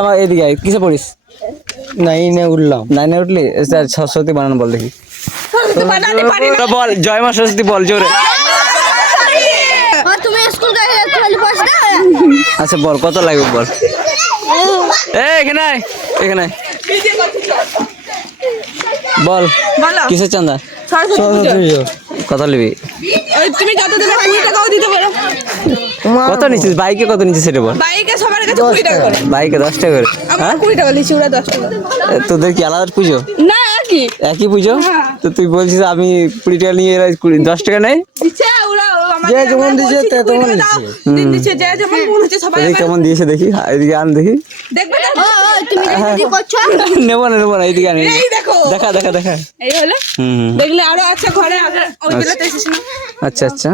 আমার এদিকে কিসে পড়িস? নাইনে উঠলাম। নাইনে উঠলি? সরস্বতী বানান বল দেখি। বল জয় মা সরস্বতী বল জোরে। আচ্ছা বল কত লাগবে বল। এখানে এখানে বল কিসের চাঁদা? কত নিবি? তুমি যত দেবে 20 টাকাও দিতে পারো। কত নিছিস? বাইকে কত নিছিস সেটা বল। বাইকে সবার কাছে 20 টাকা করে। বাইকে 10 টাকা করে। হ্যাঁ 20 টাকা লিছি, ওরা 10 টাকা। তোদের কি আলাদা পুজো? না কি একই পুজো? তো তুই বলছিস আমি 20 টাকা নিয়ে 10 টাকা নেই? দিচ্ছে ওরা যে যেমন দিছে তেমন দিচ্ছে, যে যেমন মন হচ্ছে সবাই কেমন দিয়েছে দেখি, এদিকে আন দেখি। দেখবে না তুমি কি করছো? নেবো না এইদিকে আন। এই দেখো দেখা এই হলো। দেখলে আরো আছে ঘরে, ওই বেলাতে এসেছিস না। আচ্ছা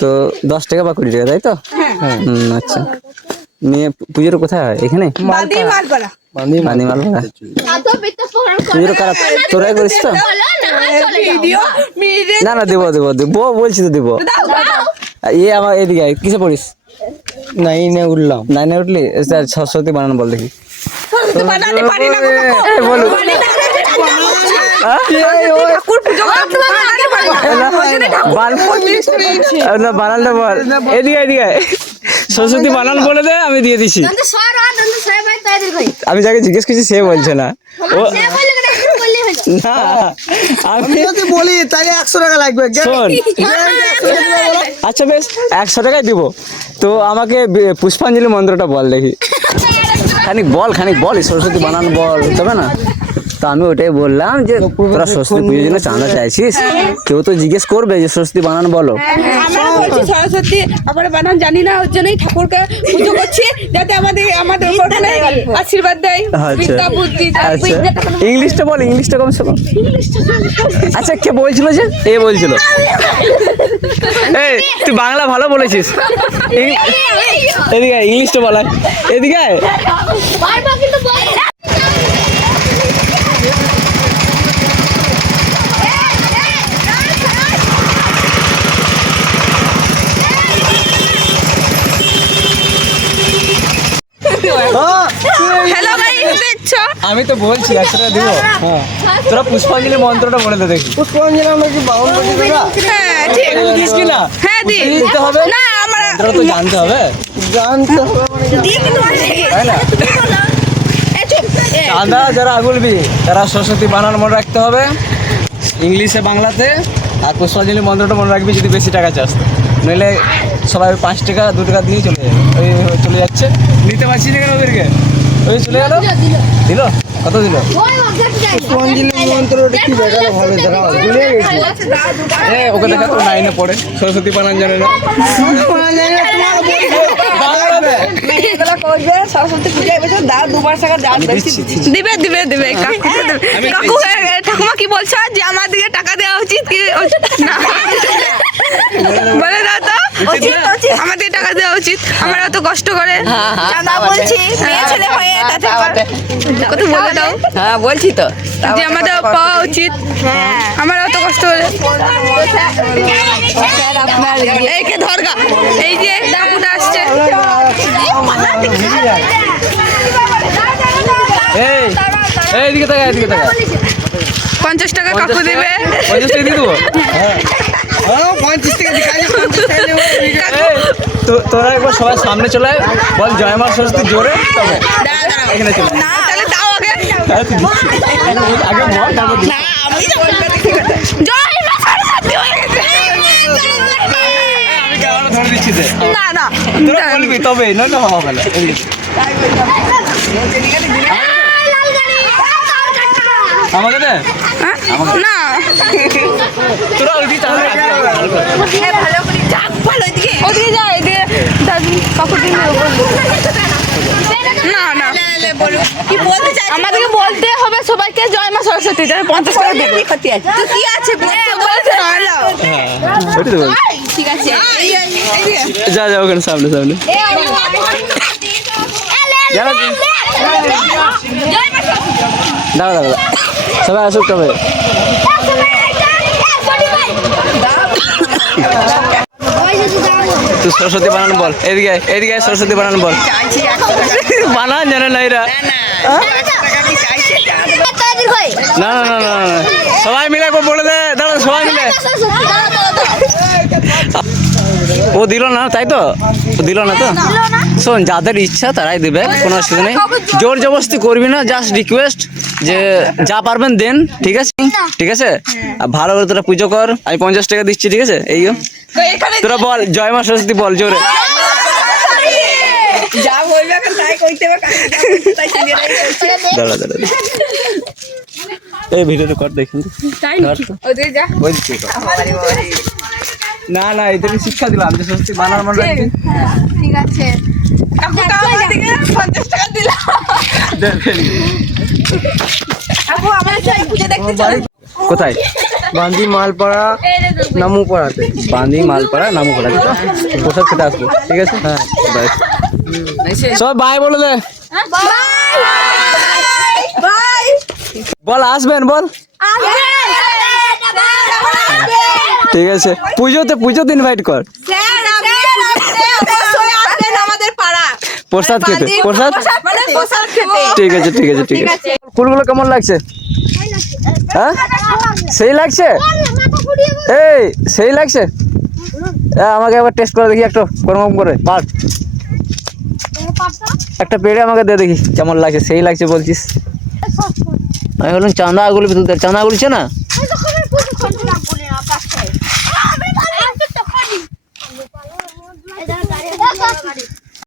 তো 10 টাকা বা 20 টাকা তাই তো? আচ্ছা নিয়ে পুজোর কোথায় হয়? এখানে বাদি মালপাড়া। বানি মালপাড়া। আতো বিতে ফোন পুজোর কারা তোরাই করিস তো? ভিডিও মিরে না দেবো বলছি তো দেবো। আমার এদিকে কিসে পড়িস? নাইনে উঠলাম। নাইনে উঠলি? সরস্বতী বানান বল দেখি। বানাতে পারি না বলো। ঠাকুর পুজো বানানটা বল। এদিকে সরস্বতী বানান বলে দে, আমি দিয়ে দিছি। দন্ত সর ভাই তাইদের কই। আমি যাকে জিজ্ঞেস করছি সে বলছে না। ও সে বলে না বললি হচ্ছে। না আমি যদি বলি তাহলে 100 টাকা লাগবে। শোন, আচ্ছা বেশ 100 টাকায় দিব। তো আমাকে পুষ্পাঞ্জলি মন্ত্রটা বল দেখি। খানিক বল সরস্বতী বানান বল, তবে না? তো আমি ওটাই বললাম যে তোরা সরস্বতী পুজোর জন্য চাঁদা চাইছিস, কেউ তো জিজ্ঞেস করবে যে সরস্বতী বানান বলো। আমরা বলছি সরস্বতী আমরা বানান জানি না, ওর জন্যই ঠাকুরকে পুজো করছি যাতে আমাদের উপরে আশীর্বাদ দেয়, বিদ্যা বুদ্ধি। আচ্ছা ইংলিশটা বল, ইংলিশটা কমসে কম। আচ্ছা কে বলছিল যে? এ বলছিল। এই তুই বাংলা ভালো বলেছিস। এদিকে ইংলিশটা বলা। এদিকে বারবার কিন্তু বল। হ্যালো গাইস, দেখছো? আমি তো বলছি 100 টাকা দিব। তোরা পুষ্পাঞ্জলি মন্ত্রটা বলে দে দেখি। পুষ্পাঞ্জলি আমরা কি বাউল বলি দাদা? হ্যাঁ ঠিক। দিস কি না? হ্যাঁ দি দিতে হবে না, আমরা মন্ত্রটা তো জানতে হবে জানতে হবে মানে দি কিন্তু তাই না? চাঁদা যারা আগুলবি তারা সরস্বতী বানান মনে রাখতে হবে ইংলিশে বাংলাতে, আর পুষ্পাঞ্জলি মন্ত্রটা মনে রাখবি যদি বেশি টাকা চাস। নইলে সবাই 5 টাকা 2 টাকা দিয়ে চলে যাবে। ওই চলে যাচ্ছে, নিতে পারছি না কেন ওদেরকে? ওই চলে গেল। দিল কত দিল? ওই অবজেক্ট যাই। পুষ্পাঞ্জলি মন্ত্রটা কি দেখালো ভালো দেখা ভুলে গেছি। ওকে দেখা তো নাইনে পড়ে, সরস্বতী বানান জানে না। এগুলা করবে সরস্বতী পূজায় বসে দা 2 টাকা যা বেশি দিবে কাকু ঠাকুমা কি বলছো যে আমাদেরকে টাকা দেওয়া উচিত কি না? বলে দাও তো, আমাদের টাকা দেওয়া উচিত, আমরা তো কষ্ট করে চাঁদা বলছি, মেয়ে ছেলে হয়ে তাতে কত বলে দাও। হ্যাঁ বলছি তো যে আমাদের পাওয়া উচিত, আমরা অত কষ্ট করে। এই কে ধরগা, এই যে ঠাকুরটা আসছে। এইদিকে টাকা 50 টাকা কাকু দিবে। 50 টাকা দিয়ে দেবো। 50 টাকা দিখাই 50 টাকা নেব। তোরা একবার সবাই সামনে চলে আয়, বল জয় মা সরস্বতী জোরে। তবে এখানে চলে না তাহলে দাও আগে। আগে বল তারপর দিস। আমি জয় মা সরস্বতী। আমি ক্যামেরা ধরে দিচ্ছি দে। না তোরা বলবি তবে নইলে হবে না। আমাকে দে না তোরা অলরেডি তাহলে ভালো করে যাক, ভালো দিকে ওদিকে যা, এদিকে দাদু কাকুর দিকে না বলো কি বলতে চাই? আমাদেরকে বলতে হবে সবাইকে জয় মা সরস্বতী, 50 টাকা দেবে। ক্ষতি আছে তো কি আছে বলতে না। ওইটা তো বল। ঠিক আছে যা ওখানে সামনে দাঁড়া সবাই আসুক তবে। তুই সরস্বতী বানান বল। এদিকে সরস্বতী বানান বল। বানান জানে না এরা টাকা কি চাইছে তাদের কই না না না না না। সবাই মিলে একবার বলে দে দাঁড়া সবাই মিলে ও দিল না তাই তো ও দিল না তো শোন যাদের ইচ্ছা তারাই দেবে কোনো অসুবিধা নেই জোর জবরদস্তি করবি না জাস্ট রিকোয়েস্ট যে যা পারবেন দেন ঠিক আছে ঠিক আছে আর ভালো করে তোরা পুজো কর আমি 50 টাকা দিচ্ছি ঠিক আছে এই তো এখানে তোরা বল জয় মা সরস্বতী বল জোরে যা বলবে এখন তাই কইতে হবে কাকে যা বলছে তাই শুনিয়ে রাখবে। দাঁড়া দাঁড়া এই ভিডিওটা কর দেখুন তাই নাকি? ওদিকে যা ওই দিকে কর। না না এদেরকে শিক্ষা দিলাম যে সরস্বতী বানার মনে রাখবি ঠিক আছে কাকুটা আমাদেরকে 50 টাকা দিল কাকু আমরা চাই পুজো দেখতে চল কোথায় বান্দি মালপাড়া নামুপাড়াতে বান্দি মালপাড়া নামও করা তো প্রসাদ খেতে আসবো ঠিক আছে হ্যাঁ বাই সব বাই বলে দে বাই বল আসবেন বল ঠিক আছে পুজোতে ইনভাইট কর স্যার আপনি অবশ্যই আসবেন আমাদের পাড়া প্রসাদ খেতে প্রসাদ মানে প্রসাদ খেতে ঠিক আছে ঠিক আছে ঠিক আছে ফুলগুলো কেমন লাগছে হ্যাঁ সেই লাগছে মাথা ফুটিয়ে এই সেই লাগছে আমাকে একবার টেস্ট করে দেখি একটু গরম করে পার একটা পেড়ে আমাকে দে দেখি কেমন লাগছে সেই লাগছে বলছিস আমি বললাম চাঁদা গুলো চাঁদা গুলছে না